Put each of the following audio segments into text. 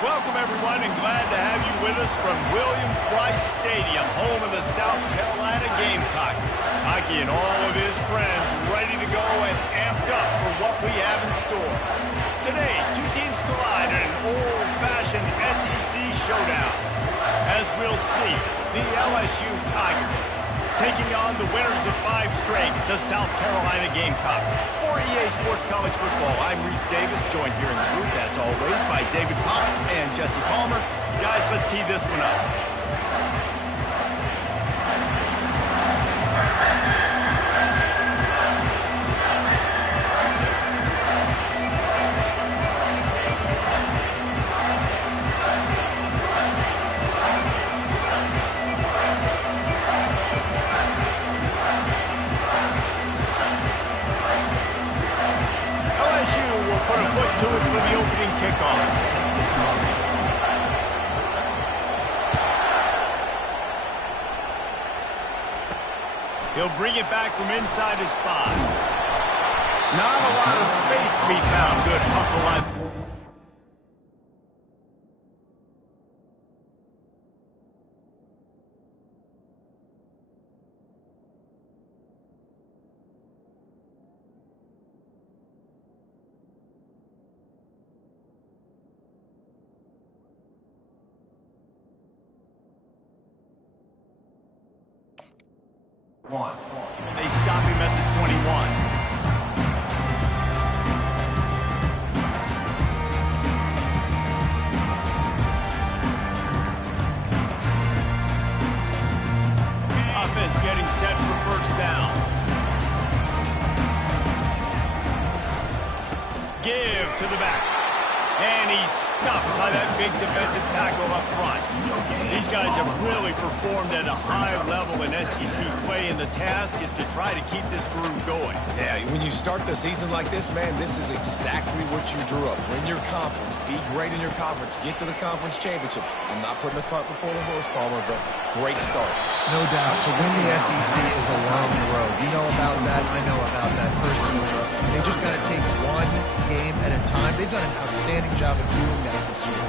Welcome, everyone, and glad to have you with us from Williams-Brice Stadium, home of the South Carolina Gamecocks. Hockey and all of his friends ready to go and amped up for what we have in store. Today, two teams collide in an old-fashioned SEC showdown. As we'll see, the LSU Tigers taking on the winners of 5 straight, the South Carolina Gamecocks. For EA Sports College Football, I'm Reese Davis, joined here in the booth, as always, by David Pollock and Jesse Palmer. Guys, let's tee this one up. Put a foot to it for the opening kickoff. He'll bring it back from inside his 5. Not a lot of space to be found. Good hustle line. They stop him at the 21. Offense getting set for first down. Give to the back. And he's stuffed by that big defensive tackle up front. These guys have really performed at a high level in SEC play, and the task is to try to keep this groove going. Yeah, when you start the season like this, man, this is exactly what you drew up. Win your conference, be great in your conference, get to the conference championship. I'm not putting the cart before the horse, Palmer, but great start. No doubt. To win the SEC is a long road. You know about that. I know about that personally. They just got to take one game at a time. They've done an outstanding job of doing that this year.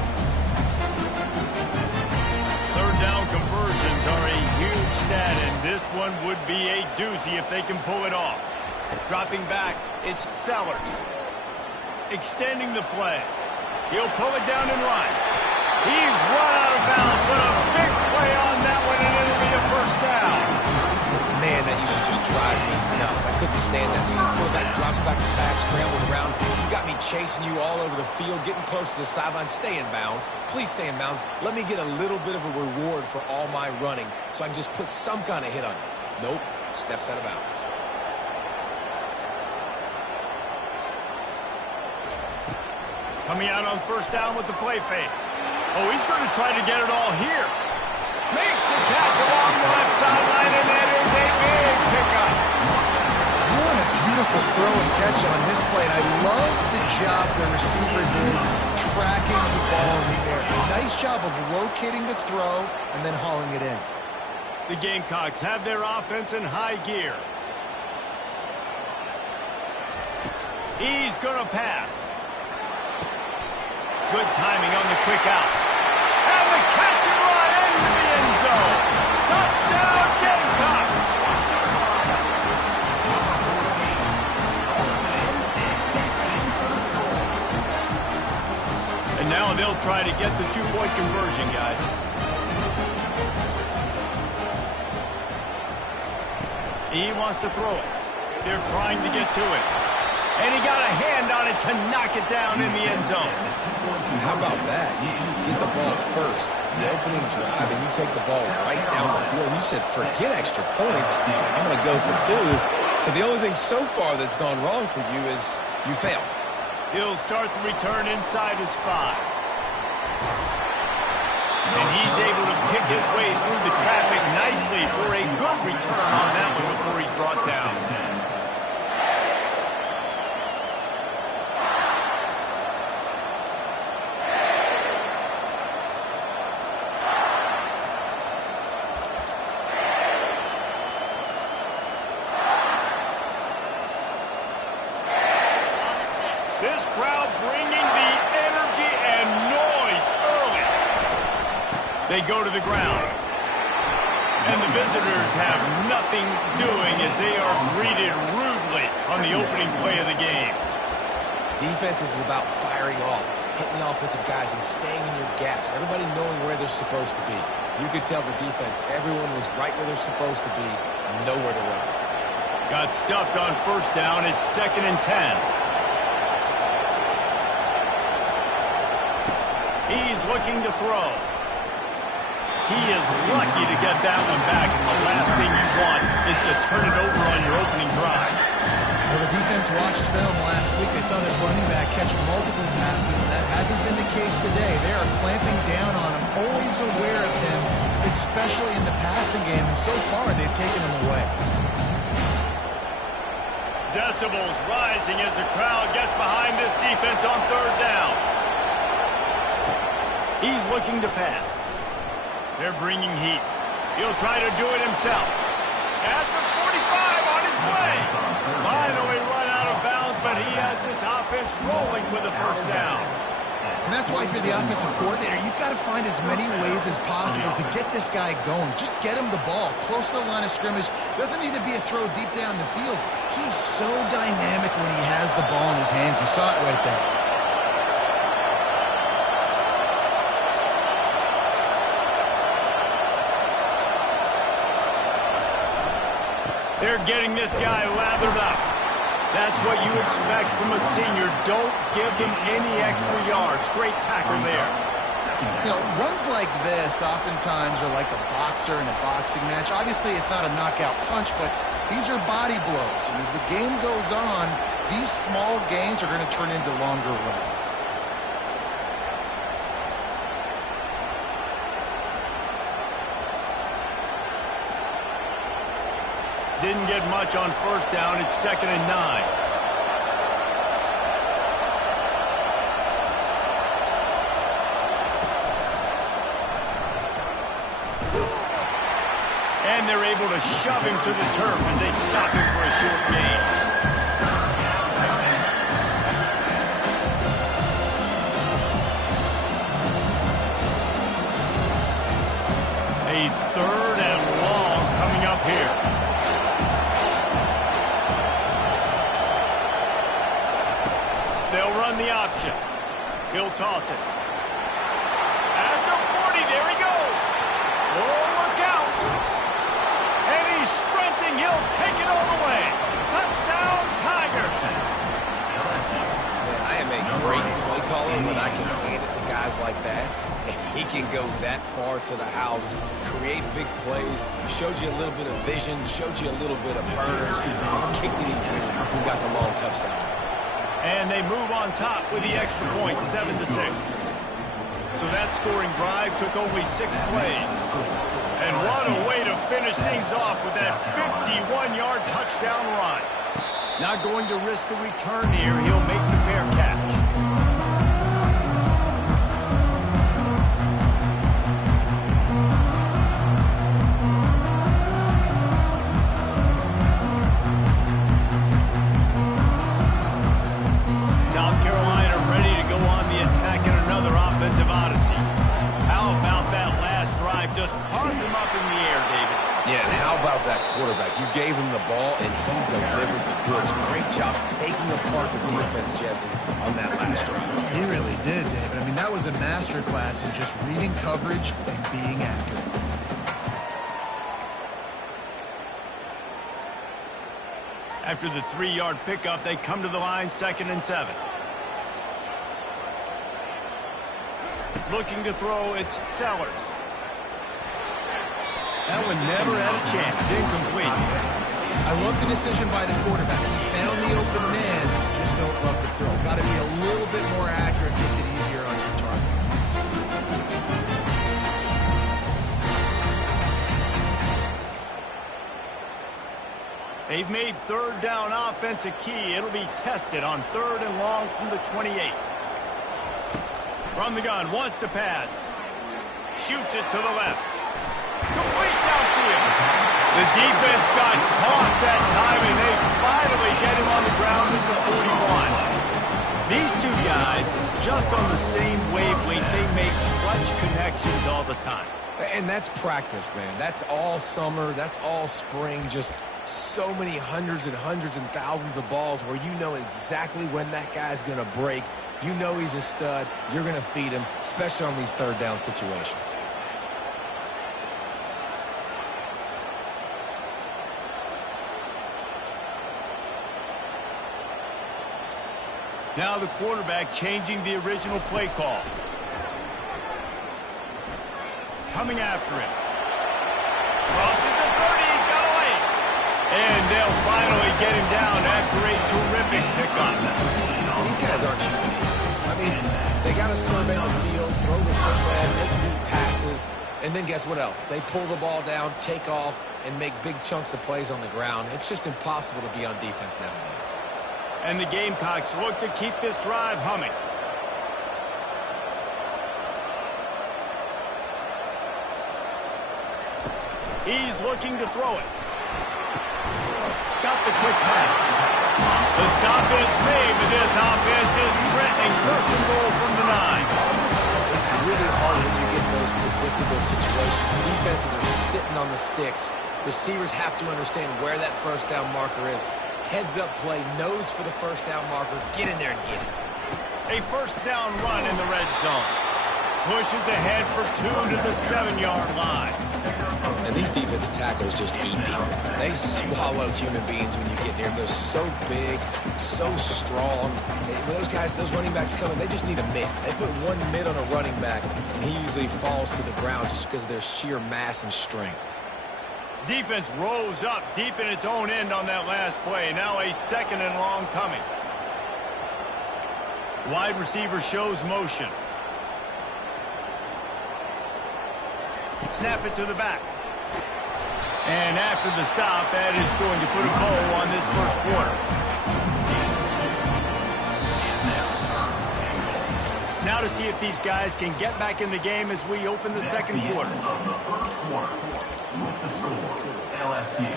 Third down conversions are a huge stat, and this one would be a doozy if they can pull it off. Dropping back, it's Sellers. Extending the play. He'll pull it down and run. He's run out of bounds, but a big play on that one, and it'll be a first down. Man, that used to just drive me nuts. I couldn't stand that. When the quarterback drops back to pass, scrambles around, you got me chasing you all over the field, getting close to the sideline. Stay in bounds. Please stay in bounds. Let me get a little bit of a reward for all my running so I can just put some kind of hit on you. Nope. Steps out of bounds. Coming out on first down with the play fake. Oh, he's going to try to get it all here. Makes the catch along the left sideline, and that is a big pickup. What a beautiful throw and catch on this play. And I love the job the receiver did tracking the ball in the air. Nice job of locating the throw and then hauling it in. The Gamecocks have their offense in high gear. He's going to pass. Good timing on the quick out. And the catch and run into the end zone. Touchdown, Gamecocks! And now they'll try to get the 2-point conversion, guys. He wants to throw it. They're trying to get to it. And he got a hand on it to knock it down in the end zone. How about that? You get the ball first, the opening drive, and you take the ball right down the field. You said, forget extra points. I'm going to go for 2. So the only thing so far that's gone wrong for you is you failed. He'll start the return inside his 5. And he's able to pick his way through the traffic nicely for a good return on that one before he's brought down. This crowd bringing the energy and noise They go to the ground. And the visitors have nothing doing as they are greeted rudely on the opening play of the game. Defense is about firing off, hitting the offensive guys and staying in your gaps. Everybody knowing where they're supposed to be. You could tell the defense, everyone was right where they're supposed to be, nowhere to run. Got stuffed on first down. It's 2nd and 10. He's looking to throw. He is lucky to get that one back, and the last thing you want is to turn it over on your opening drive. Well, the defense watched film last week. They saw this running back catch multiple passes, and that hasn't been the case today. They are clamping down on him, always aware of him, especially in the passing game, and so far they've taken him away. Decibels rising as the crowd gets behind this defense on 3rd down. He's looking to pass. They're bringing heat. He'll try to do it himself. At the 45 on his way. Finally run out of bounds, but he has this offense rolling with a first down. And that's why if you're the offensive coordinator, you've got to find as many ways as possible to get this guy going. Just get him the ball close to the line of scrimmage. Doesn't need to be a throw deep down the field. He's so dynamic when he has the ball in his hands. You saw it right there. They're getting this guy lathered up. That's what you expect from a senior. Don't give them any extra yards. Great tackle there. You know, runs like this oftentimes are like a boxer in a boxing match. Obviously, it's not a knockout punch, but these are body blows. And as the game goes on, these small gains are going to turn into longer runs. Didn't get much on first down. It's 2nd and 9. And they're able to shove him to the turf as they stop him for a short gain. A 3rd and long coming up here. They'll run the option. He'll toss it. At the 40, there he goes. Oh, look out. And he's sprinting. He'll take it all the way. Touchdown, Tigers. Man, I am a great play caller when I can hand it to guys like that. And he can go that far to the house, create big plays, showed you a little bit of vision, showed you a little bit of burners, and kicked it in clean. Who got the long touchdown. And they move on top with the extra point, 7-6. So that scoring drive took only 6 plays. And what a way to finish things off with that 51-yard touchdown run. Not going to risk a return here. He'll make the fair catch. Just carved him up in the air, David. Yeah, and how about that quarterback? You gave him the ball, and he delivered the goods. Great job taking apart the defense, Jesse, on that last drive. He really did, David. I mean, that was a masterclass in just reading coverage and being accurate. After the 3-yard pickup, they come to the line, 2nd and 7. Looking to throw, it's Sellers. That one never had a chance. Incomplete. I love the decision by the quarterback. He found the open man. Just don't love the throw. Got to be a little bit more accurate, make it easier on your target. They've made 3rd down offense a key. It'll be tested on 3rd and long from the 28. From the gun, wants to pass. Shoots it to the left. Complete downfield. The defense got caught that time, and they finally get him on the ground at the 41. These two guys, just on the same wavelength, they make clutch connections all the time. And that's practice, man. That's all summer. That's all spring. Just so many hundreds and thousands of balls where you know exactly when that guy's going to break. You know he's a stud. You're going to feed him, especially on these third down situations. Now the quarterback changing the original play call. Coming after him. Crosses the 30, he's got away. And they'll finally get him down after a terrific pickup. These guys aren't human. I mean, they got to survey the field, throw the football, make deep passes, and then guess what else? They pull the ball down, take off, and make big chunks of plays on the ground. It's just impossible to be on defense nowadays. And the Gamecocks look to keep this drive humming. He's looking to throw it. Got the quick pass. The stop is made, but this offense is threatening. First and goal from the 9. It's really hard when you get those predictable situations. Defenses are sitting on the sticks. Receivers have to understand where that first down marker is. Heads-up play, nose for the first down marker. Get in there and get it. A first down run in the red zone. Pushes ahead for 2 to the 7-yard line. And these defensive tackles just eat people. They swallow human beings when you get near them. They're so big, so strong. When those guys, those running backs come in, they just need a mid. They put one mid on a running back, and he usually falls to the ground just because of their sheer mass and strength. Defense rolls up deep in its own end on that last play. Now a second and long coming. Wide receiver shows motion. Snap it to the back. And after the stop, that is going to put a bow on this first quarter. Now to see if these guys can get back in the game as we open the second quarter. The score, LSU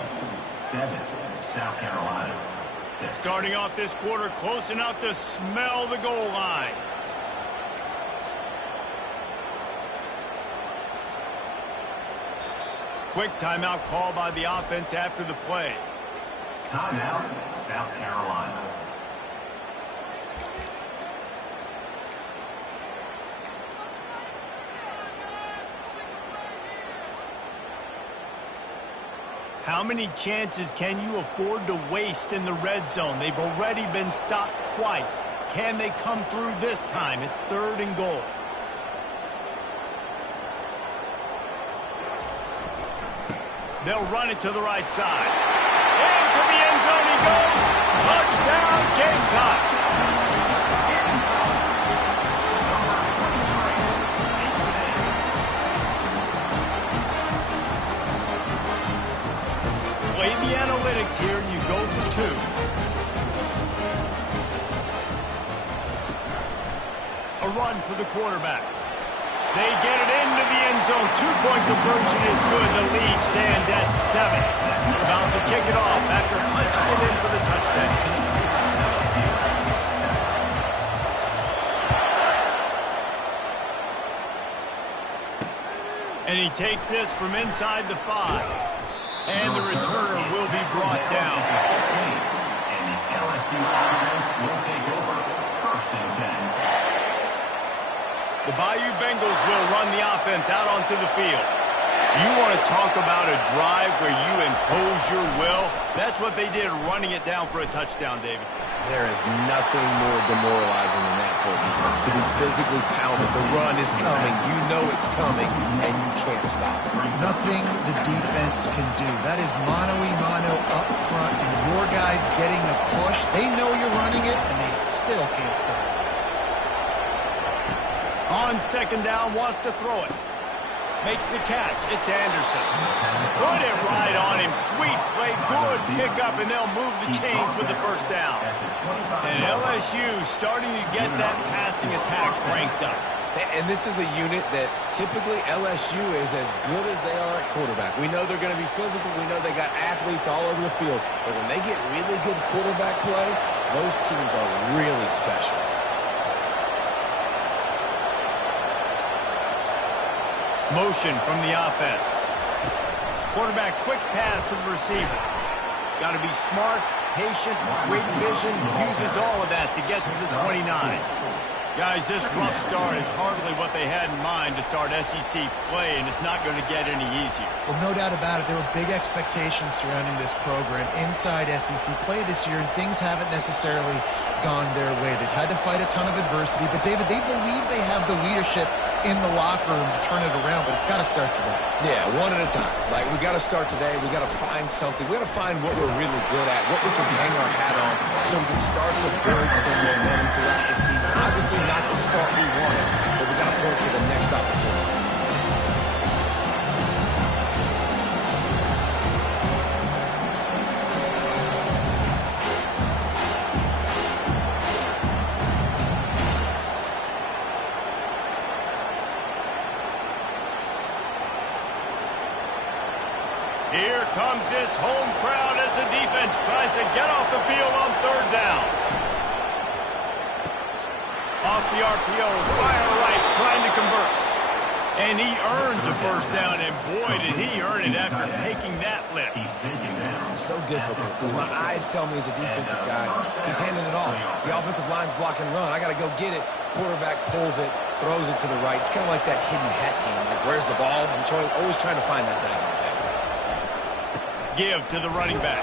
7, South Carolina 6. Starting off this quarter close enough to smell the goal line. Quick timeout call by the offense after the play. Timeout, South Carolina. How many chances can you afford to waste in the red zone? They've already been stopped twice. Can they come through this time? It's 3rd and goal. They'll run it to the right side. Into the end zone he goes. Touchdown, Gamecock. Play the analytics here, and you go for 2. A run for the quarterback. They get it into the end zone. 2-point conversion is good. The lead stands at 7. About to kick it off after punching it in for the touchdown. And he takes this from inside the 5. And the returner will be brought down. And the LSU offense will take over 1st and 10. The Bayou Bengals will run the offense out onto the field. You want to talk about a drive where you impose your will? That's what they did, running it down for a touchdown, David. There is nothing more demoralizing than that for a defense. To be physically pounded. The run is coming. You know it's coming, and you can't stop it. Nothing the defense can do. That is mano-a-mano up front, and your guys getting the push. They know you're running it, and they still can't stop it. On 2nd down, wants to throw it. Makes the catch. It's Anderson. Put it right on him. Sweet play. Good pickup, and they'll move the chains with the first down. And LSU starting to get that passing attack cranked up. And this is a unit that typically LSU is as good as they are at quarterback. We know they're going to be physical. We know they got athletes all over the field. But when they get really good quarterback play, those teams are really special. Motion from the offense. Quarterback quick pass to the receiver. Got to be smart, patient, great vision, uses all of that to get to the 29. Guys, this rough start is hardly what they had in mind to start SEC play, and it's not going to get any easier. Well, no doubt about it. There were big expectations surrounding this program inside SEC play this year, and things haven't necessarily gone their way. They've had to fight a ton of adversity, but, David, they believe they have the leadership in the locker room to turn it around, but it's got to start today. Yeah, one at a time. Like, we got to start today. We got to find something. We got to find what we're really good at, what we can hang our hat on, so we can start to build some momentum throughout the season. Obviously, not the start we wanted, but we got to point to the next opportunity. Here comes this home crowd as the defense tries to get off the field on third down. Off the RPO, fire right, trying to convert. And he earns a first down, and boy, did he earn it after taking that lift. So difficult, because my eyes tell me as a defensive guy, he's handing it off. The offensive line's block and run. I got to go get it. Quarterback pulls it, throws it to the right. It's kind of like that hidden hat game. Like, where's the ball? I'm always trying to find that thing. Give to the running back.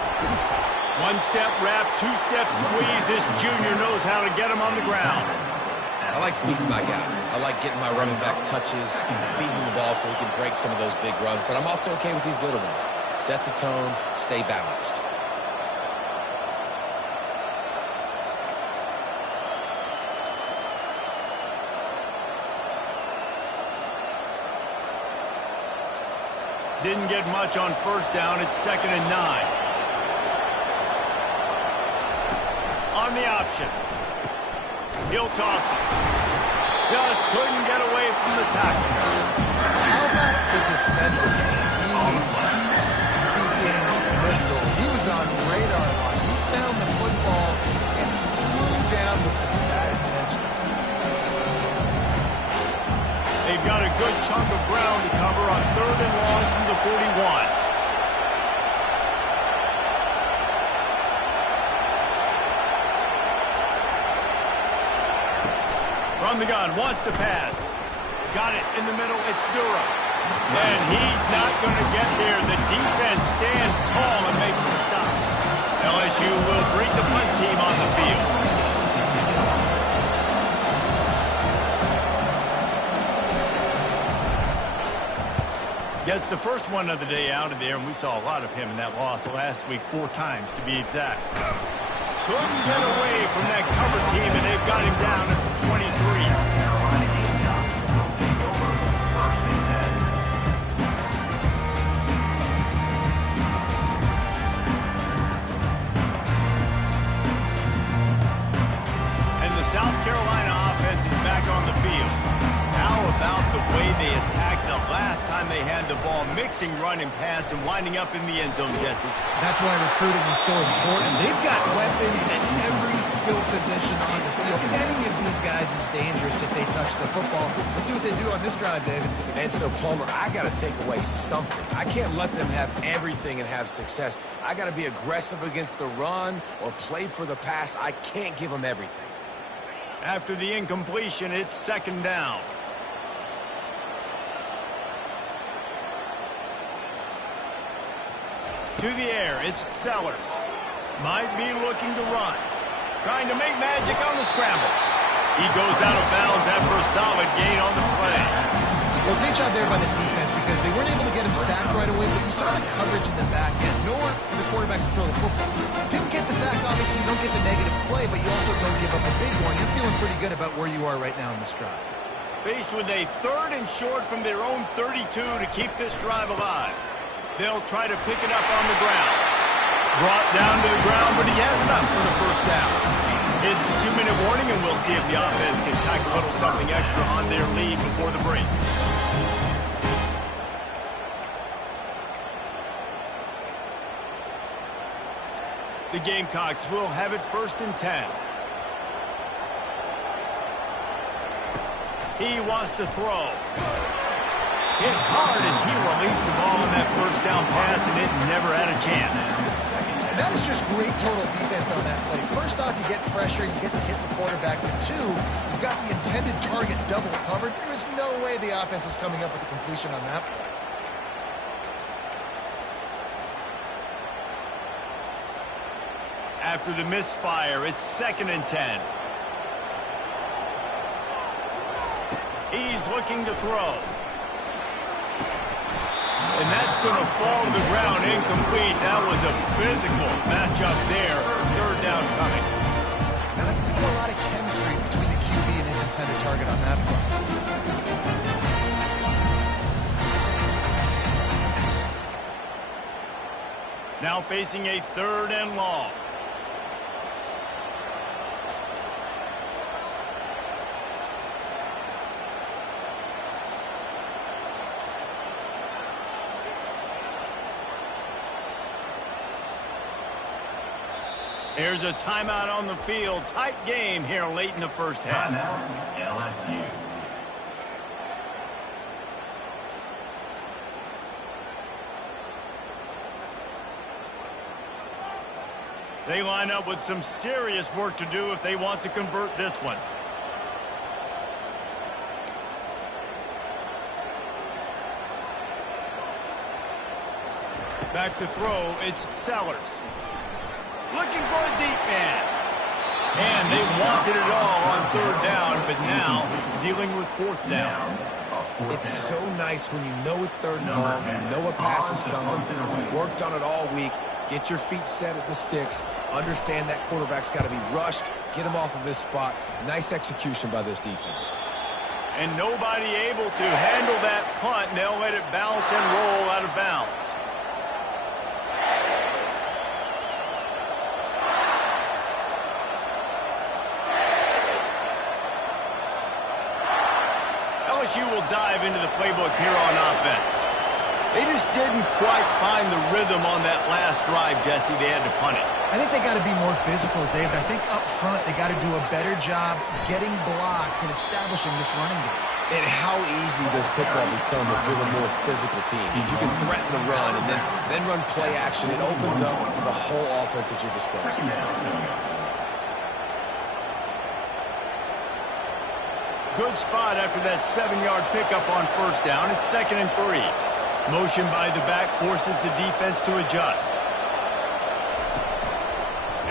One-step wrap, two-step squeeze. This junior knows how to get him on the ground. I like feeding my guy. I like getting my running back touches, feeding the ball so he can break some of those big runs. But I'm also okay with these little ones. Set the tone, stay balanced. Didn't get much on first down. It's 2nd and 9. On the option. He'll toss it. Just couldn't get away from the tackle. How about the defender? Heat-seeking missile. He was on radar line. He found the football and flew down with some bad intentions. They've got a good chunk of ground to cover on 3rd and long from the 41. From the gun, wants to pass. Got it in the middle, it's Durham. And he's not going to get there. The defense stands tall and makes the stop. LSU will bring the punt team on the field. Gets the first one of the day out of there, and we saw a lot of him in that loss last week, 4 times to be exact. Couldn't get away from that cover team, and they've got him down at the 23. And the South Carolina offense is back on the field. How about the way they attacked the last time they had the ball, mixing run and pass and winding up in the end zone, Jesse? That's why recruiting is so important. They've got weapons at every skill position on the field. Any of these guys is dangerous if they touch the football. Let's see what they do on this drive, David. And so, Palmer, I got to take away something. I can't let them have everything and have success. I got to be aggressive against the run or play for the pass. I can't give them everything. After the incompletion, it's 2nd down. To the air, it's Sellers. Might be looking to run. Trying to make magic on the scramble. He goes out of bounds after a solid gain on the play. Well, great job there by the defense because they weren't able to get him sacked right away, but you saw the coverage in the back end, nor for the quarterback to throw the football. Didn't get the sack, obviously. You don't get the negative play, but you also don't give up a big one. You're feeling pretty good about where you are right now in this drive. Faced with a 3rd and short from their own 32 to keep this drive alive. They'll try to pick it up on the ground. Brought down to the ground, but he has enough for the first down. It's the 2-minute warning, and we'll see if the offense can tack a little something extra on their lead before the break. The Gamecocks will have it 1st and 10. He wants to throw. Hit hard as he released the ball on that first down pass, and it never had a chance. And that is just great total defense on that play. First off, you get pressure, you get to hit the quarterback. But two, you've got the intended target double covered. There was no way the offense was coming up with a completion on that play. After the misfire, it's 2nd and 10. He's looking to throw. And that's going to fall to the ground incomplete. That was a physical matchup there. 3rd down coming. Not seeing a lot of chemistry between the QB and his intended target on that play. Now facing a 3rd and long. Here's a timeout on the field. Tight game here late in the first half. Timeout, LSU. They line up with some serious work to do if they want to convert this one. Back to throw, it's Sellers. Looking for a deep man. And they wanted it all on 3rd down, but now dealing with 4th down. It's so nice when you know it's 3rd and long, you know a pass is coming, you worked on it all week, get your feet set at the sticks, understand that quarterback's got to be rushed, get him off of his spot. Nice execution by this defense. And nobody able to handle that punt, and they'll let it bounce and roll out of bounds. LSU will dive into the playbook here on offense. They just didn't quite find the rhythm on that last drive, Jesse. They had to punt it. I think they got to be more physical, David. I think up front they got to do a better job getting blocks and establishing this running game. And how easy does football become if you're the more physical team? If you can threaten the run and then run play action, it opens up the whole offense at your disposal. Good spot after that 7-yard pickup on 1st down. It's 2nd and 3. Motion by the back forces the defense to adjust.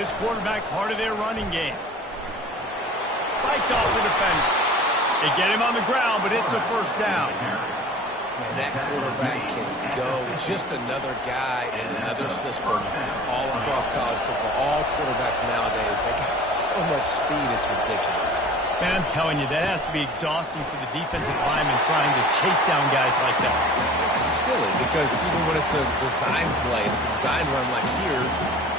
This quarterback part of their running game. Fights off the defender. They get him on the ground, but it's a 1st down. Man, that quarterback can go. Just another guy in another system all across college football. All quarterbacks nowadays, they got so much speed, it's ridiculous. Man, I'm telling you, that has to be exhausting for the defensive lineman trying to chase down guys like that. It's silly because even when it's a design play, and it's a design run like here,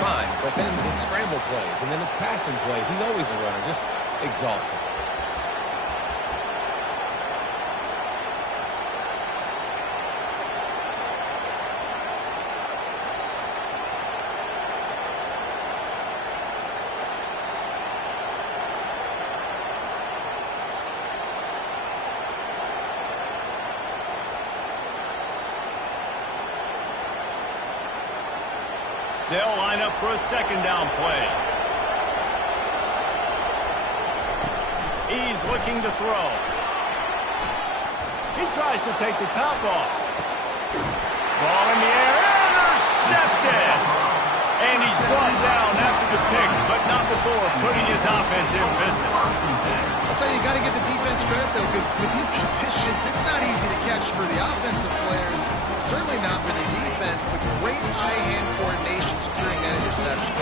fine. But then it's scramble plays, and then it's passing plays. He's always a runner. Just exhausting. They'll line up for a 2nd down play. He's looking to throw. He tries to take the top off. Ball in the air, intercepted! And he's brought down after the pick, but not before putting his offense in business. I'll tell you, you got to give the defense credit, though, because with these conditions, it's not easy to catch for the offensive players. Certainly not for the defense, but great eye-hand coordination securing that interception.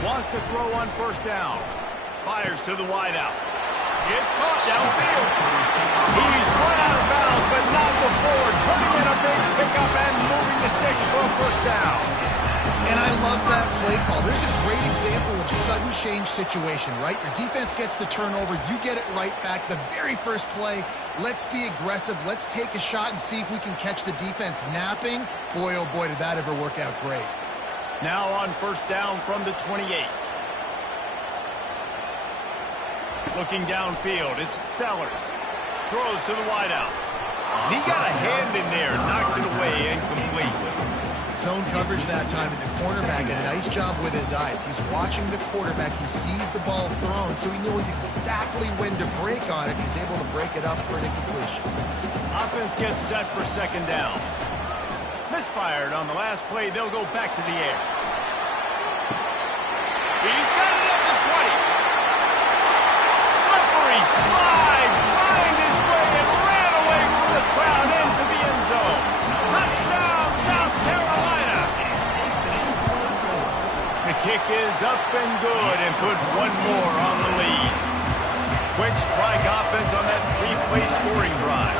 Wants to throw on 1st down. Fires to the wideout. Gets caught downfield. He's run out of bounds, but not before turning in a big pickup and moving the sticks for a 1st down. And I love that play call. There's a great example of sudden change situation, right? Your defense gets the turnover. You get it right back. The very first play, let's be aggressive. Let's take a shot and see if we can catch the defense napping. Boy, oh boy, did that ever work out great. Now on 1st down from the 28. Looking downfield, it's Sellers. throws to the wideout. And he got a hand in there, knocks it away, incomplete. Zone coverage that time, and the cornerback, a nice job with his eyes. He's watching the quarterback. He sees the ball thrown, so he knows exactly when to break on it. He's able to break it up for an incompletion. Offense gets set for second down. Misfired on the last play. They'll go back to the air. He's got it at the 20. Slippery slide. Find his way and ran away from the crowd into the end zone. Touchdown, South Carolina. The kick is up and good and put one more on the lead. Quick strike offense on that three-play scoring drive.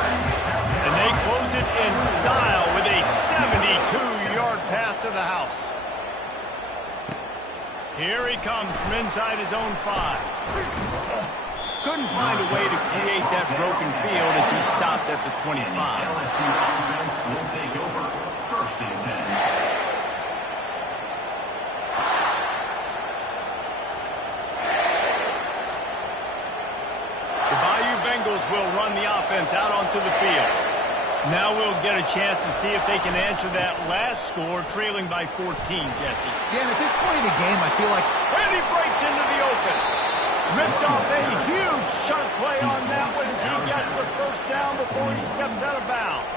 And they close it in style with a 72-yard pass to the house. Here he comes from inside his own 5. Couldn't find a way to create that broken field as he stopped at the 25. LSU offense will take over. First and 10. The Bayou Bengals will run the offense out onto the field. Now we'll get a chance to see if they can answer that last score, trailing by 14, Jesse. Yeah, and at this point in the game, I feel like... And he breaks into the open. Ripped off a huge chunk play on that one as he gets the first down before he steps out of bounds.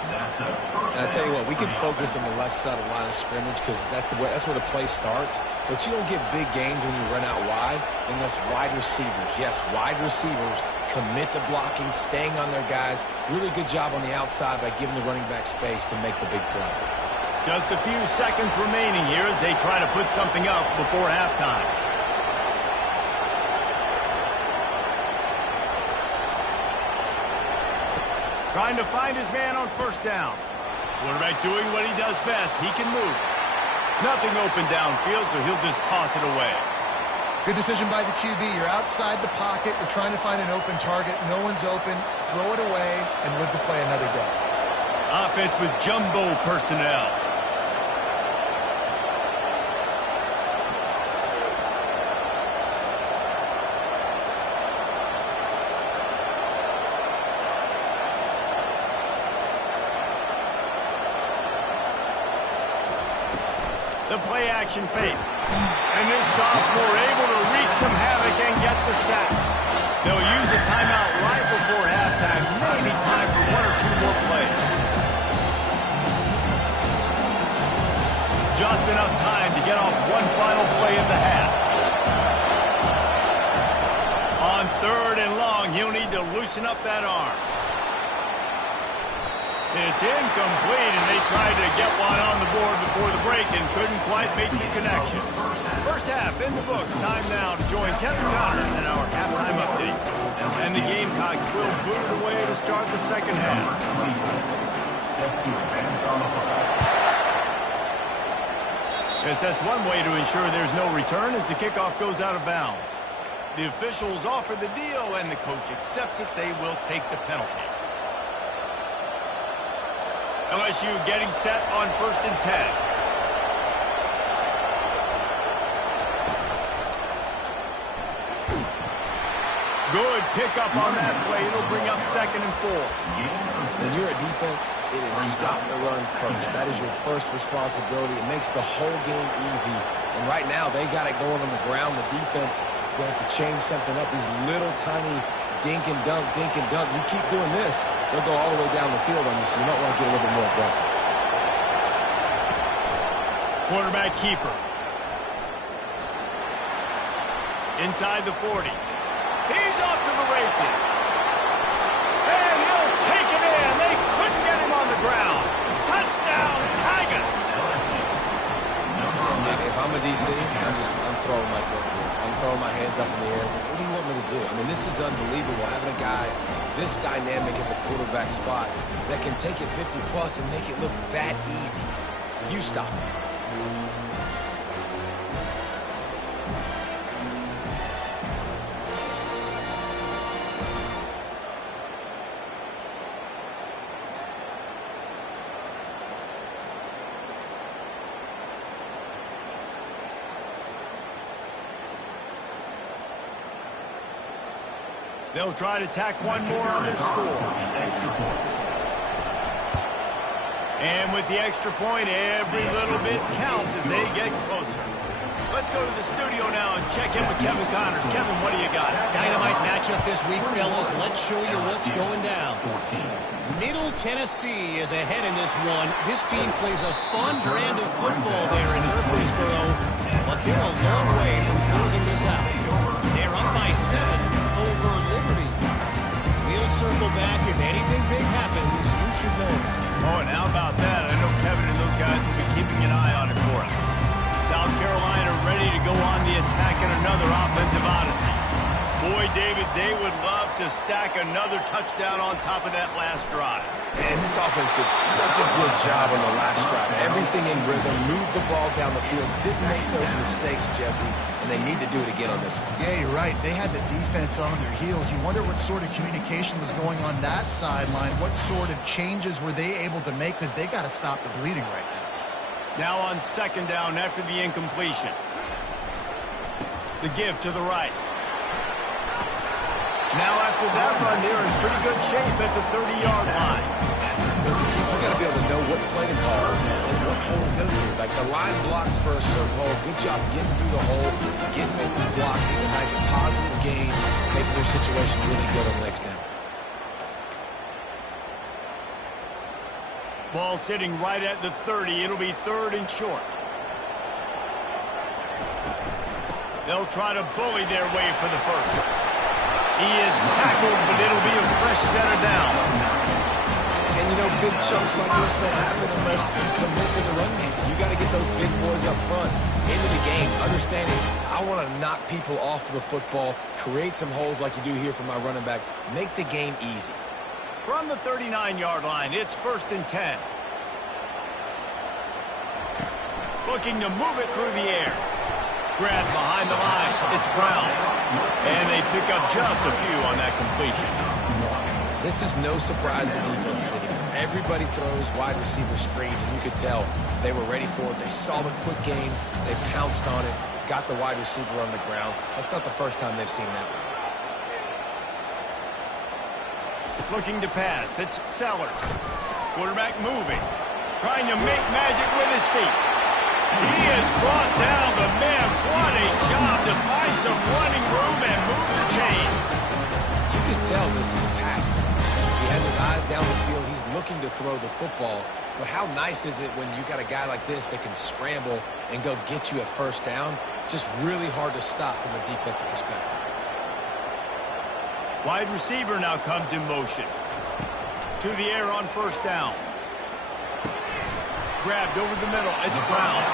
And I tell you what, we can focus on the left side of the line of scrimmage because that's where the play starts. But you don't get big gains when you run out wide unless wide receivers, yes, wide receivers, commit to blocking, staying on their guys. Really good job on the outside by giving the running back space to make the big play. Just a few seconds remaining here as they try to put something up before halftime. Trying to find his man on first down. Quarterback doing what he does best. He can move. Nothing open downfield, so he'll just toss it away. Good decision by the QB. You're outside the pocket. You're trying to find an open target. No one's open. Throw it away and live to play another day. Offense with jumbo personnel. The play action fake. And this sophomore able to wreak some havoc and get the sack. They'll use a timeout right before halftime. Maybe time for one or two more plays. Just enough time to get off one final play in the half. On third and long, he'll need to loosen up that arm. It's incomplete, and they tried to get one on the board before the break and couldn't quite make the connection. First half in the books. Time now to join Kevin Connor in our halftime update. And the Gamecocks will boot it away to start the second half. Yes, that's one way to ensure there's no return as the kickoff goes out of bounds. The officials offer the deal, and the coach accepts it. They will take the penalty. LSU getting set on first and 10. Good pickup on that play. It'll bring up second and 4. When you're a defense, it is stop the run first. That is your first responsibility. It makes the whole game easy. And right now, they got it going on the ground. The defense is going to have to change something up. These little tiny dink and dunk, dink and dunk. You keep doing this, they'll go all the way down the field on you, so you might want to get a little bit more aggressive. Quarterback keeper. Inside the 40. He's off to the races. And he'll take it in. They couldn't get him on the ground. Touchdown, Tigers. If I'm a DC, I'm throwing my turkey. I'm throwing my hands up in the air. What do you want me to do? I mean, this is unbelievable. Having a guy this dynamic at the quarterback spot that can take it 50-plus and make it look that easy. You stop it. They'll try to tack one more on their score. And with the extra point, every little bit counts as they get closer. Let's go to the studio now and check in with Kevin Connors. Kevin, what do you got? Dynamite matchup this week, fellas. Let's show you what's going down. Middle Tennessee is ahead in this one. This team plays a fun brand of football there in Murfreesboro, but they're a long way from closing this out. They're up by 7 over Liberty. We'll circle back if anything big happens. You should know that. Oh, and how about that? I know Kevin and those guys will be keeping an eye on it for us. South Carolina ready to go on the attack in another offensive odyssey. Boy, David, they would love to stack another touchdown on top of that last drive. And this offense did such a good job on the last drive. Everything in rhythm, moved the ball down the field, didn't make those mistakes, Jesse, and they need to do it again on this one. Yeah, you're right. They had the defense on their heels. You wonder what sort of communication was going on that sideline. What sort of changes were they able to make, because they got to stop the bleeding right now. Now on second down after the incompletion. The give to the right. Now after that run, they're in pretty good shape at the 30-yard line. Listen, you got to be able to know what play to call and what hole to go through. Like the line blocks for a certain hole. Good job getting through the hole, getting over the block, getting a nice positive gain, making their situation really good on the next down. Ball sitting right at the 30. It'll be third and short. They'll try to bully their way for the first. He is tackled, but it'll be a fresh set of downs. And, you know, big chunks like this don't happen unless you commit to the run game. You got to get those big boys up front into the game, understanding I want to knock people off the football, create some holes like you do here for my running back, make the game easy. From the 39-yard line, it's first and 10. Looking to move it through the air. Grabbed behind the line. It's Brown. And they pick up just a few on that completion. This is no surprise to defenses anymore. Everybody throws wide receiver screens, and you could tell they were ready for it. They saw the quick game. They pounced on it, got the wide receiver on the ground. That's not the first time they've seen that. Looking to pass. It's Sellers. Quarterback moving. Trying to make magic with his feet. He has brought down the man. What a job to find some running room and move the chains. You can tell this is a pass play. He has his eyes down the field. He's looking to throw the football. But how nice is it when you got a guy like this that can scramble and go get you a first down? Just really hard to stop from a defensive perspective. Wide receiver now comes in motion. To the air on first down. Grabbed over the middle. It's Brown.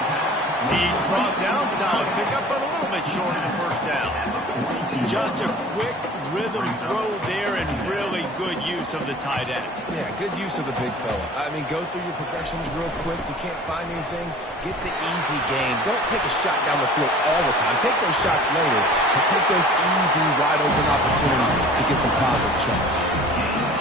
He's brought down. Solid pickup, but a little bit short of the first down. Just a quick rhythm throw there and really good use of the tight end. Yeah, good use of the big fella. I mean, go through your progressions real quick. You can't find anything. Get the easy gain. Don't take a shot down the field all the time. Take those shots later, but take those easy, wide-open opportunities to get some positive chunks.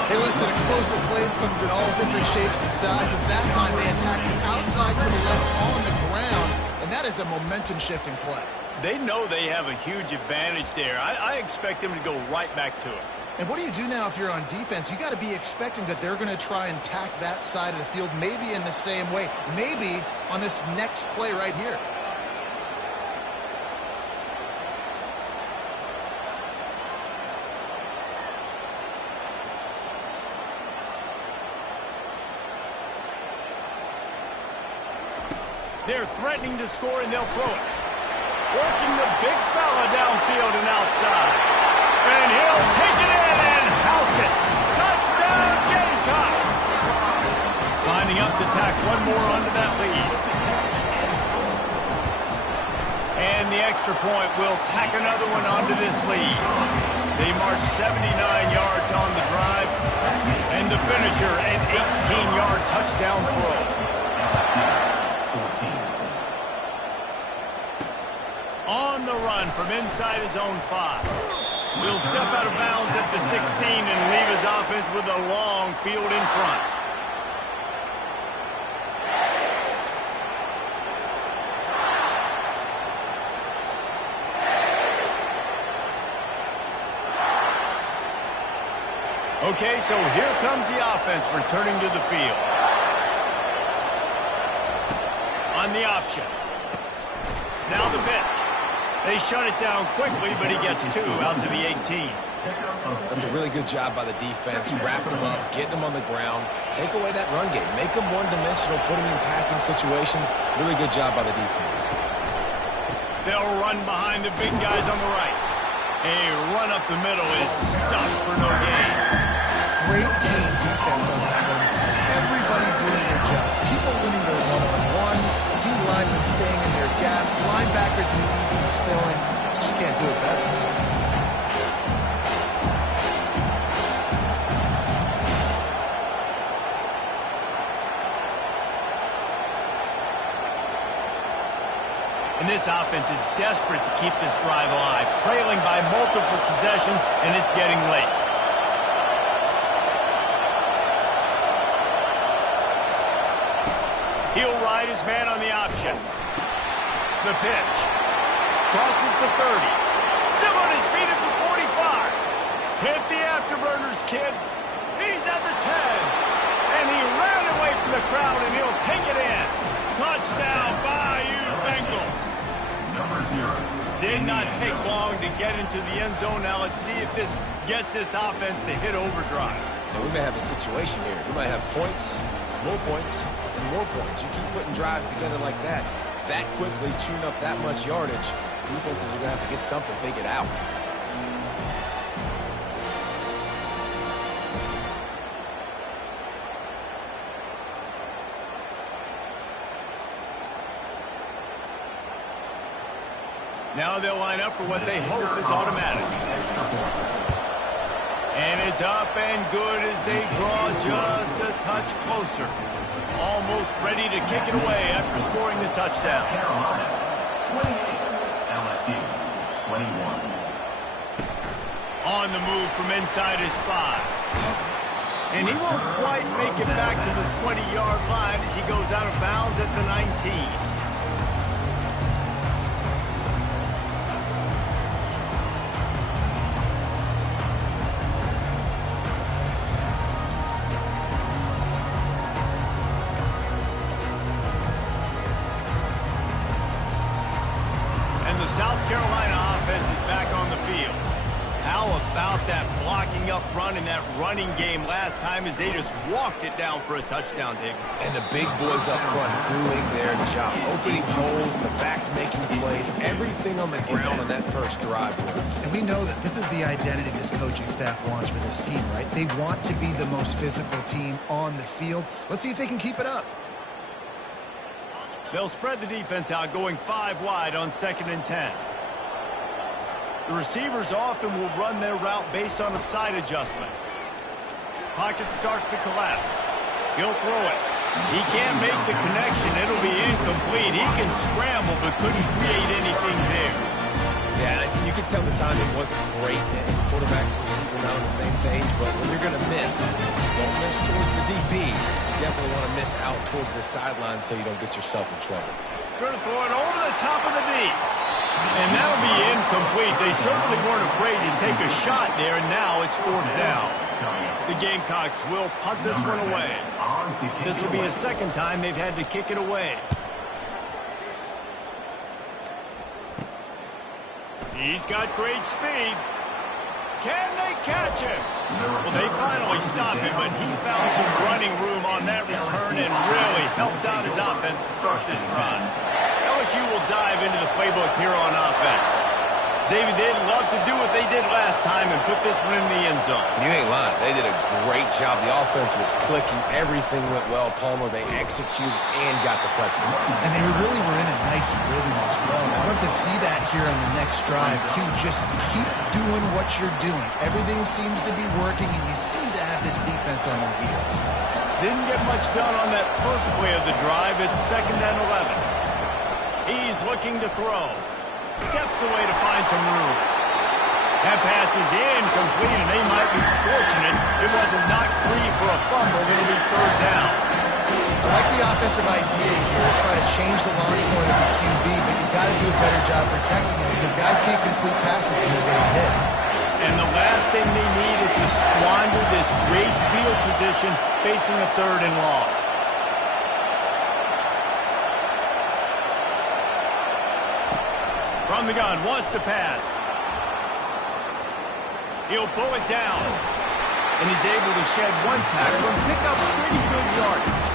Hey, listen, explosive plays comes in all different shapes and sizes. That time they attack the outside to the left on the ground, and that is a momentum-shifting play. They know they have a huge advantage there. I expect them to go right back to it. And what do you do now if you're on defense? You got to be expecting that they're going to try and tack that side of the field, maybe in the same way, maybe on this next play right here. They're threatening to score, and they'll throw it. Working the big fella downfield and outside. And he'll take it in and house it. Touchdown, Gamecocks! Lining up to tack one more onto that lead. And the extra point will tack another one onto this lead. They march 79 yards on the drive. And the finisher, an 18-yard touchdown throw. On the run from inside his own 5. He'll step out of bounds at the 16 and leave his offense with a long field in front. Okay, so here comes the offense returning to the field. On the option. Now the pitch. They shut it down quickly, but he gets 2 out to the 18. That's a really good job by the defense, wrapping them up, getting them on the ground, take away that run game, make them one-dimensional, put them in passing situations. Really good job by the defense. They'll run behind the big guys on the right. A run up the middle is stuffed for no gain. Great team defense on that one. Everybody doing their job. People winning their one-on-ones, D-linemen staying in their gaps, linebackers and DBs filling. You just can't do it better. And this offense is desperate to keep this drive alive, trailing by multiple possessions, and it's getting late. He'll ride his man on the option. The pitch. Crosses the 30. Still on his feet at the 45. Hit the afterburners, kid. He's at the 10. And he ran away from the crowd, and he'll take it in. Touchdown, Bayou Bengals. Number 0. Did not take long to get into the end zone. Now let's see if this gets this offense to hit overdrive. And we may have a situation here. We might have points, more points, and more points. You keep putting drives together like that quickly, tune up that much yardage, defenses are going to have to get something figured out. Now they'll line up for what they hope is automatic. And it's up and good as they draw just a touch closer. Almost ready to kick it away after scoring the touchdown. Carolina, 28. LSU, 21. On the move from inside his 5. And he won't quite make it back to the 20-yard line as he goes out of bounds at the 19. South Carolina offense is back on the field. How about that blocking up front and that running game last time as they just walked it down for a touchdown, David? And the big boys up front doing their job. Opening holes, the backs making plays, everything on the ground on that first drive. And we know that this is the identity this coaching staff wants for this team, right? They want to be the most physical team on the field. Let's see if they can keep it up. They'll spread the defense out, going 5 wide on 2nd and 10. The receivers often will run their route based on a side adjustment. Pocket starts to collapse. He'll throw it. He can't make the connection. It'll be incomplete. He can scramble, but couldn't create anything there. Yeah, you can tell the timing wasn't great. And the quarterback and receiver not on the same page, but when you're going to miss, don't miss towards the DP. You definitely want to miss out towards the sideline so you don't get yourself in trouble. Going to throw it over the top of the deep. And that'll be incomplete. They certainly weren't afraid to take a shot there, and now it's 4th down. The Gamecocks will punt this one away. This will be the 2nd time they've had to kick it away. He's got great speed. Can they catch him? Well, they finally stopped him, but he found some running room on that return and really helps out his offense to start this drive. LSU will dive into the playbook here on offense. David, they'd love to do what they did last time and put this one in the end zone. You ain't lying. They did a great job. The offense was clicking. Everything went well. Palmer, they executed and got the touchdown. And they really were in a nice rhythm as well. I'd love to see that here on the next drive, too. Just keep doing what you're doing. Everything seems to be working, and you seem to have this defense on their heels. Didn't get much done on that first play of the drive. It's 2nd and 11. He's looking to throw. Steps away to find some room. That pass is incomplete, and they might be fortunate it wasn't knocked free for a fumble. It'll be 3rd down. I like the offensive idea here. Try to change the launch point of the QB, but you've got to do a better job protecting him because guys can't complete passes when they're getting hit. And the last thing they need is to squander this great field position facing a 3rd and long. From the gun, wants to pass. He'll pull it down. And he's able to shed 1 tackle and pick up pretty good yardage.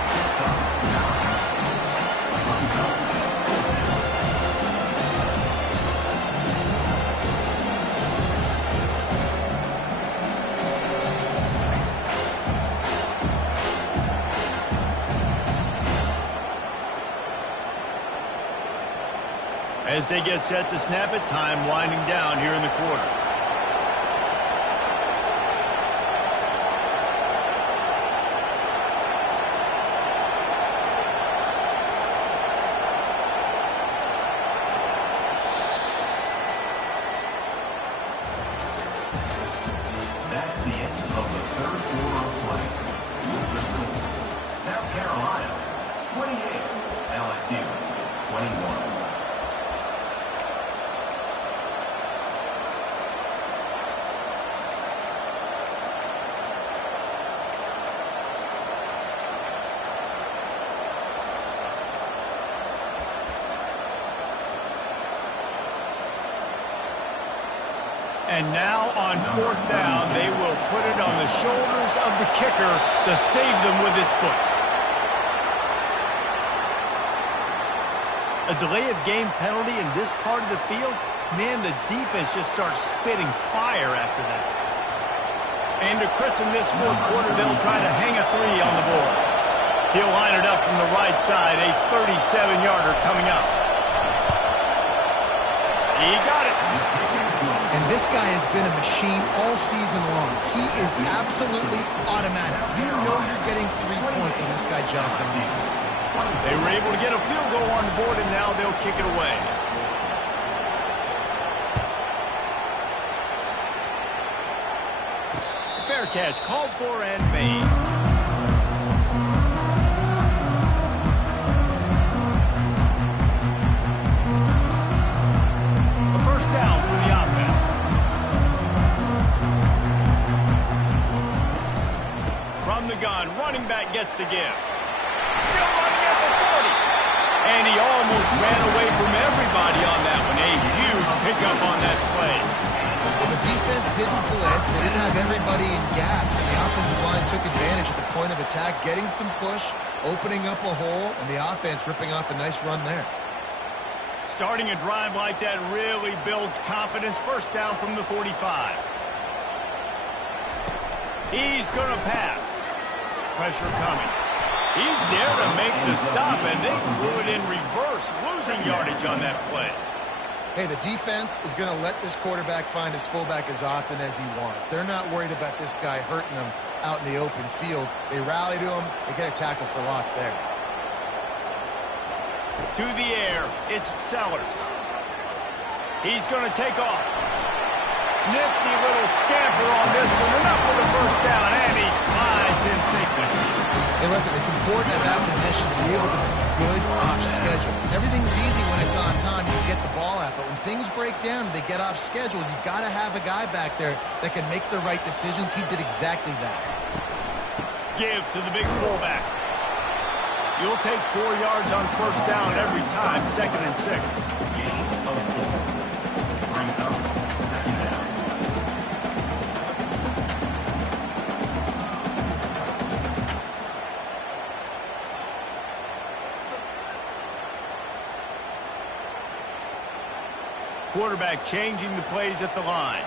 As they get set to snap it, time winding down here in the quarter. That's the end of the 3rd quarter of play. South Carolina, 28. LSU, 21. And now on 4th down, they will put it on the shoulders of the kicker to save them with his foot. A delay of game penalty in this part of the field, man, the defense just starts spitting fire after that. And to christen this 4th quarter, they'll try to hang a 3 on the board. He'll line it up from the right side, a 37-yarder coming up. He got it. And this guy has been a machine all season long. He is absolutely automatic. You know you're getting 3 points when this guy jogs on the field. They were able to get a field goal on the board, and now they'll kick it away. Fair catch called for and made. Running back gets to give. Still running at the 40. And he almost ran away from everybody on that one. A huge pickup on that play. Well, the defense didn't blitz. They didn't have everybody in gaps. And the offensive line took advantage at the point of attack, getting some push, opening up a hole, and the offense ripping off a nice run there. Starting a drive like that really builds confidence. 1st down from the 45. He's going to pass. Pressure coming. He's there to make the stop, and they threw it in reverse, losing yardage on that play. Hey, the defense is going to let this quarterback find his fullback as often as he wants. They're not worried about this guy hurting them out in the open field. They rally to him. They get a tackle for loss there. To the air, it's Sellers. He's going to take off. Nifty little scamper on this one, enough for the 1st down, and he slides in safely. Hey, listen, it's important at that position to be able to be good off schedule. Everything's easy when it's on time, you get the ball out, but when things break down and they get off schedule, you've got to have a guy back there that can make the right decisions. He did exactly that. Give to the big fullback. You'll take 4 yards on 1st down every time, 2nd and 6. Quarterback changing the plays at the line.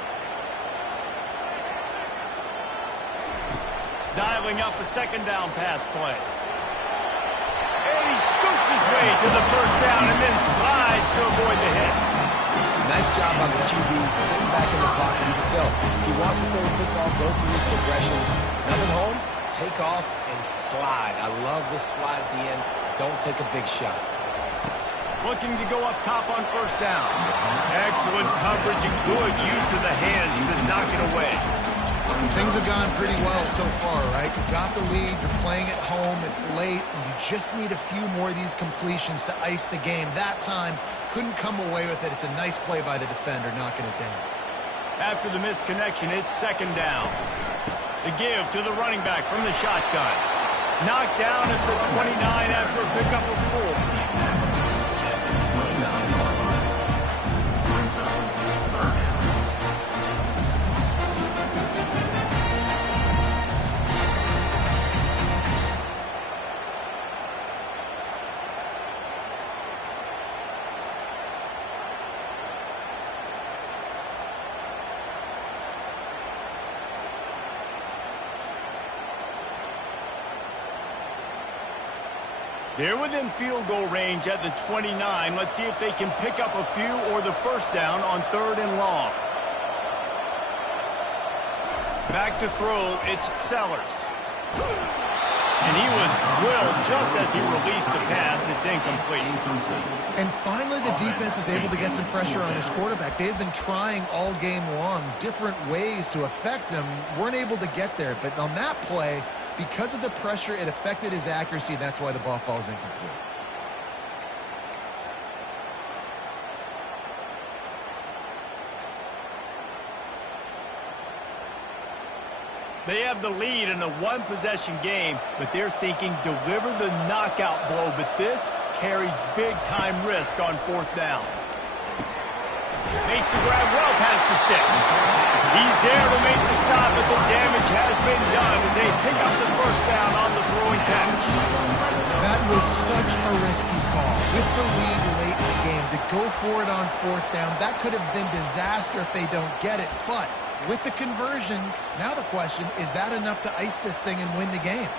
Dialing up a 2nd down pass play. And he scoots his way to the 1st down and then slides to avoid the hit. Nice job on the QB, sitting back in the pocket. You can tell he wants to throw the football, go through his progressions. Nothing home, take off and slide. I love the slide at the end. Don't take a big shot. Looking to go up top on 1st down. Excellent coverage and good use of the hands to knock it away. Things have gone pretty well so far, right? You've got the lead, you're playing at home, it's late, and you just need a few more of these completions to ice the game. That time, couldn't come away with it. It's a nice play by the defender, knocking it down. After the missed connection, it's second down. The give to the running back from the shotgun. Knocked down at the 29 after a pickup of 4. They're within field goal range at the 29. Let's see if they can pick up a few or the first down on 3rd and long. Back to throw, it's Sellers. And he was drilled just as he released the pass. It's incomplete. And finally, the defense is able to get some pressure on this quarterback. They had been trying all game long different ways to affect him. Weren't able to get there. But on that play, because of the pressure, it affected his accuracy, and that's why the ball falls incomplete. They have the lead in a one-possession game, but they're thinking deliver the knockout blow. But this carries big-time risk on 4th down. Makes the grab well past the sticks. He's there to make the stop, but the damage has been done as they pick up the first down on the throwing catch. That was such a risky call. With the lead late in the game, to go for it on 4th down, that could have been disaster if they don't get it. But with the conversion, now the question, is that enough to ice this thing and win the game?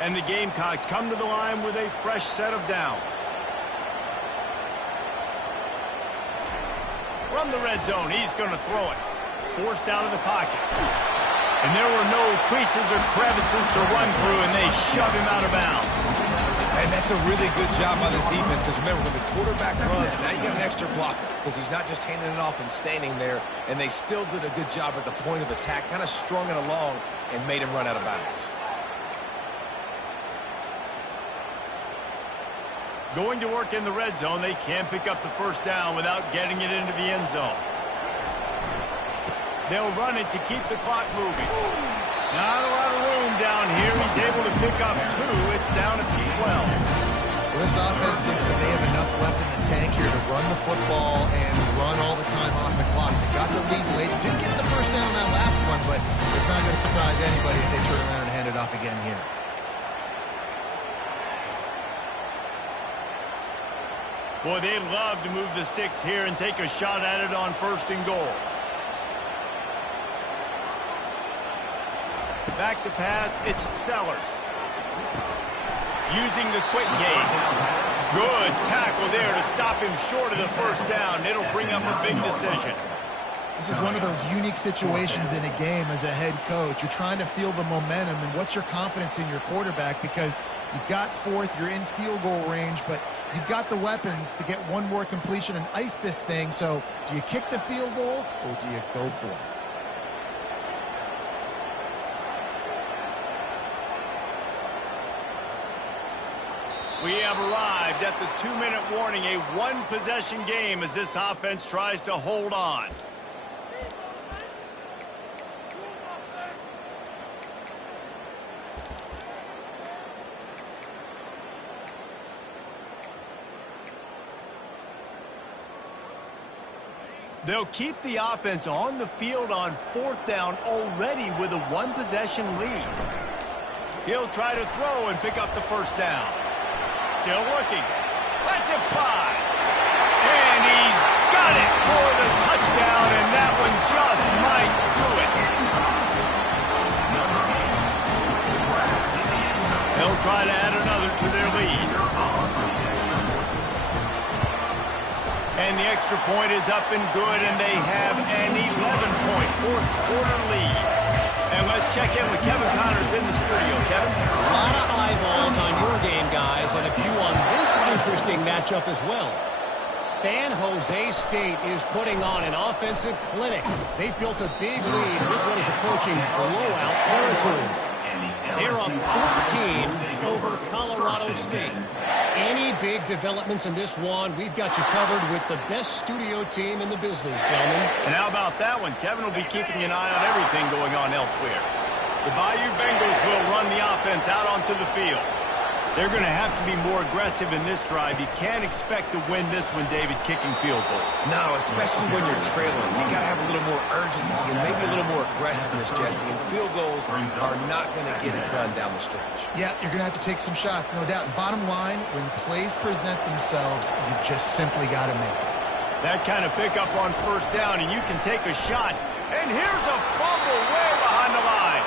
And the Gamecocks come to the line with a fresh set of downs. From the red zone, he's going to throw it. Forced out of the pocket. And there were no creases or crevices to run through, and they shove him out of bounds. And that's a really good job by this defense, because remember, when the quarterback runs, now you get an extra blocker, because he's not just handing it off and standing there, and they still did a good job at the point of attack, kind of strung it along and made him run out of bounds. Going to work in the red zone, they can't pick up the first down without getting it into the end zone. They'll run it to keep the clock moving. Not a lot of room down here. He's able to pick up 2. It's down at 12. Well, this offense thinks that they have enough left in the tank here to run the football and run all the time off the clock. They got the lead late. Didn't get the first down on that last one, but it's not going to surprise anybody if they turn around and hand it off again here. Boy, they'd love to move the sticks here and take a shot at it on 1st and goal. Back to pass, it's Sellers. Using the quick game. Good tackle there to stop him short of the first down. It'll bring up a big decision. This is one of those unique situations in a game as a head coach. You're trying to feel the momentum, and what's your confidence in your quarterback? Because you've got 4th, you're in field goal range, but you've got the weapons to get one more completion and ice this thing. So do you kick the field goal, or do you go for it? We have arrived at the 2-minute warning, a one-possession game as this offense tries to hold on. They'll keep the offense on the field on 4th down already with a one-possession lead. He'll try to throw and pick up the first down. Still looking. Lets it fly. And he's got it for the touchdown, and that one just might do it. They'll try to add another to their lead. And the extra point is up and good, and they have an 11-point fourth-quarter lead. And let's check in with Kevin Connors in the studio. Kevin? A lot of eyeballs on your game, guys, and a few on this interesting matchup as well. San Jose State is putting on an offensive clinic. They built a big lead. This one is approaching blowout territory. They're up 14 over Colorado State. Any big developments in this one, we've got you covered with the best studio team in the business, gentlemen. And how about that one? Kevin will be keeping an eye on everything going on elsewhere. The Bayou Bengals will run the offense out onto the field. They're going to have to be more aggressive in this drive. You can't expect to win this one, David, kicking field goals. No, especially when you're trailing. You got to have a little more urgency and maybe a little more aggressiveness, Jesse. And field goals are not going to get it done down the stretch. Yeah, you're going to have to take some shots, no doubt. And bottom line, when plays present themselves, you just simply got to make it. That kind of pickup on first down, and you can take a shot. And here's a fumble way behind the line.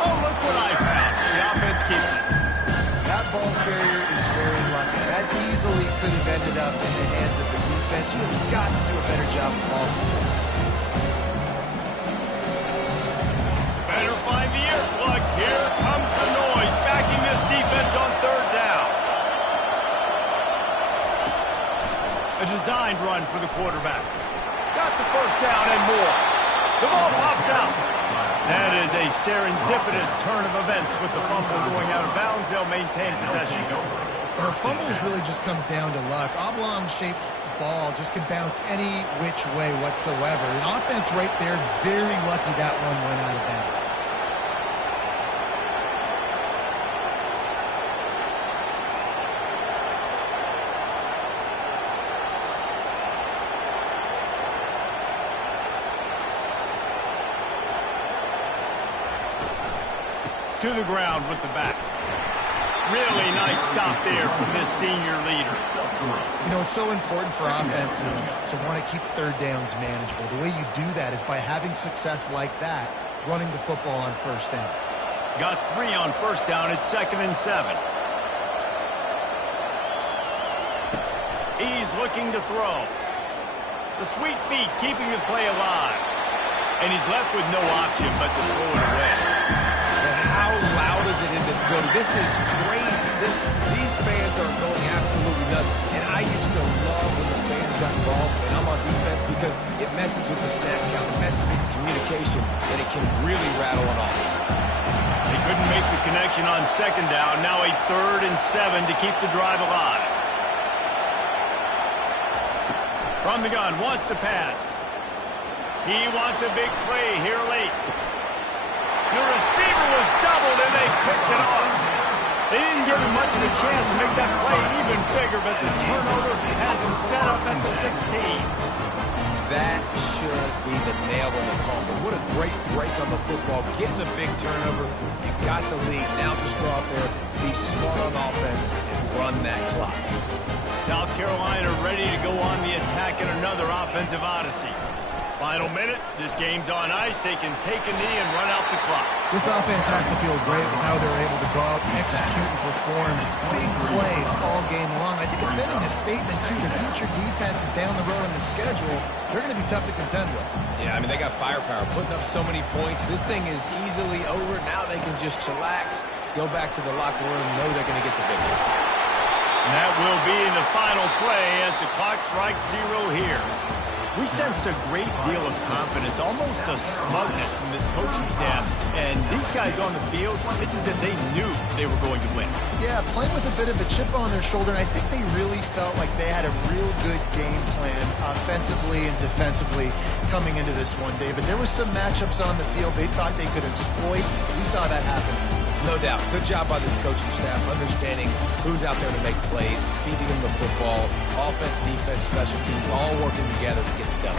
Oh, look what I found. The offense keeps it. That ball carrier is very lucky. That easily could have ended up in the hands of the defense. You have got to do a better job of ball support. Better find the air plugs. Here comes the noise, backing this defense on third down. A designed run for the quarterback. Got the first down and more. The ball pops out. That is a serendipitous turn of events with the fumble going out of bounds. They'll maintain possession. And our fumbles really just comes down to luck. Oblong-shaped ball just can bounce any which way whatsoever. An offense right there, very lucky that one went out of bounds. To the ground with the back. Really nice stop there from this senior leader. You know, it's so important for offenses to want to keep third downs manageable. The way you do that is by having success like that, running the football on first down. Got 3 on first down at 2nd and 7. He's looking to throw. The sweet feet keeping the play alive. And he's left with no option but to throw it away. How loud is it in this building? This is crazy. These fans are going absolutely nuts. And I used to love when the fans got involved, and I'm on defense, because it messes with the snap count, it messes with the communication, and it can really rattle an offense. They couldn't make the connection on 2nd down. Now a 3rd and 7 to keep the drive alive. From the gun, wants to pass. He wants a big play here late. The receiver was doubled, and they picked it off. They didn't give him much of a chance to make that play even bigger, but the turnover has him set up at the 16. That should be the nail in the coffin. What a great break on the football. Getting the big turnover. You got the lead. Now just go out there, be smart on offense, and run that clock. South Carolina ready to go on the attack in another offensive odyssey. Final minute, this game's on ice. They can take a knee and run out the clock. This offense has to feel great with how they're able to go out, execute, and perform big plays all game long. I think it's sending a statement, too, to future defenses down the road in the schedule. They're going to be tough to contend with. Yeah, I mean, they got firepower, putting up so many points. This thing is easily over. Now they can just chillax, go back to the locker room, know they're going to get the victory. And that will be the final play as the clock strikes 0 here. We sensed a great deal of confidence, almost a smugness from this coaching staff. And these guys on the field, it's as if they knew they were going to win. Yeah, playing with a bit of a chip on their shoulder, and I think they really felt like they had a real good game plan offensively and defensively coming into this one, David. There were some matchups on the field they thought they could exploit. We saw that happen. No doubt. Good job by this coaching staff, understanding who's out there to make plays, feeding them the football, offense, defense, special teams, all working together to get it done.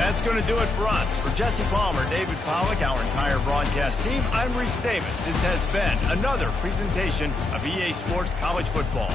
That's going to do it for us. For Jesse Palmer, David Pollack, our entire broadcast team, I'm Reese Davis. This has been another presentation of EA Sports College Football.